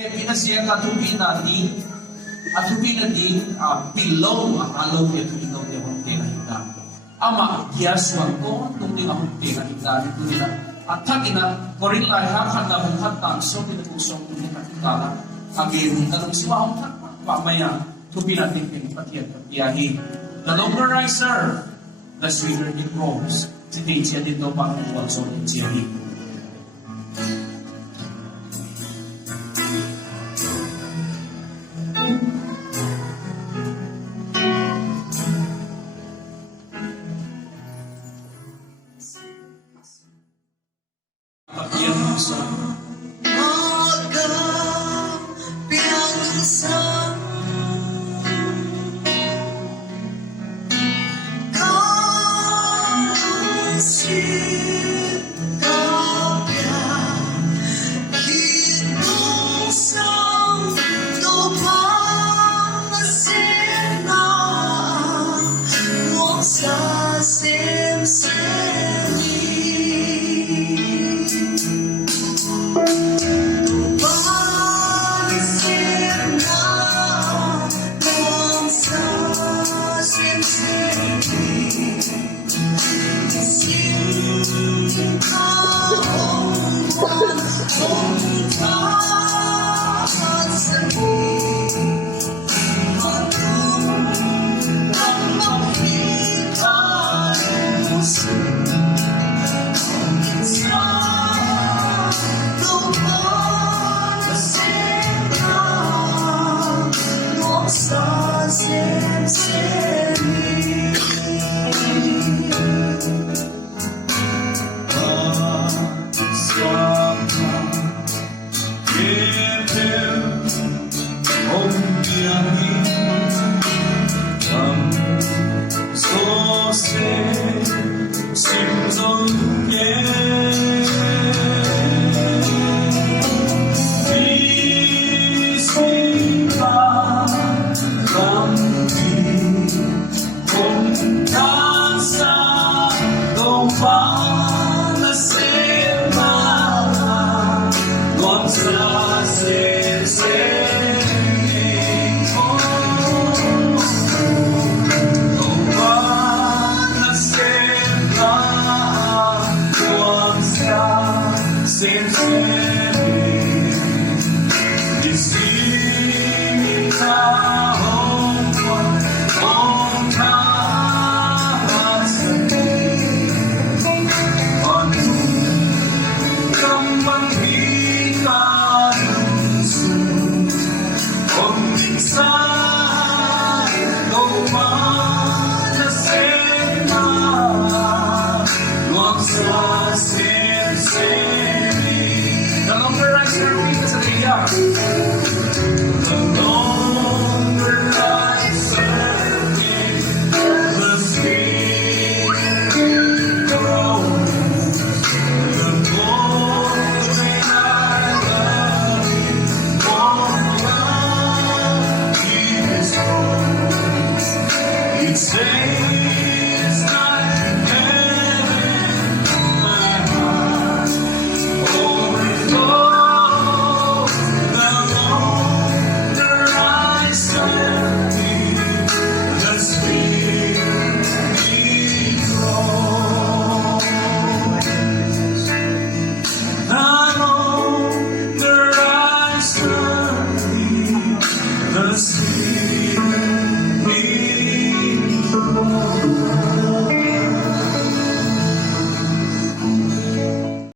Pinasiya katubi natin at tubi natin pilaw ang alaw niya tuligaw niya kung tinahita. Ama, giyaswan ko nung di akong tinahita nito nila. At tagina, korin lai hakan na mong hatan so pinagusong kung tinahita again, tanong siwa akong pamaya tubi natin pinipatiyan patiyahin. The longer I serve, the sweeter it grows. Si Tejia dito pa ang puwaso ng tiyahin. The